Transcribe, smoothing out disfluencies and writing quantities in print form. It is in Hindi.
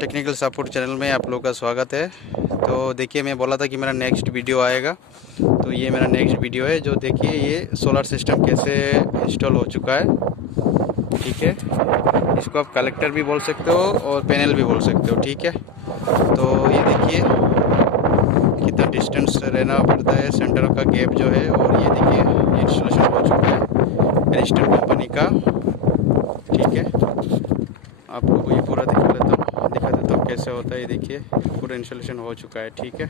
टेक्निकल सपोर्ट चैनल में आप लोगों का स्वागत है। तो देखिए, मैं बोला था कि मेरा नेक्स्ट वीडियो आएगा, तो ये मेरा नेक्स्ट वीडियो है। जो देखिए, ये सोलर सिस्टम कैसे इंस्टॉल हो चुका है। ठीक है, इसको आप कलेक्टर भी बोल सकते हो और पैनल भी बोल सकते हो। ठीक है, तो ये देखिए कितना डिस्टेंस रहना पड़ता है, सेंटर का गैप जो है। और ये देखिए इंस्टॉलेशन हो चुका है एरिस्टन कंपनी का। ठीक है, आप लोगों को ये पूरा दिखा देता हूँ कैसे होता है। ये देखिए पूरा इंस्टॉलेशन हो चुका है। ठीक है।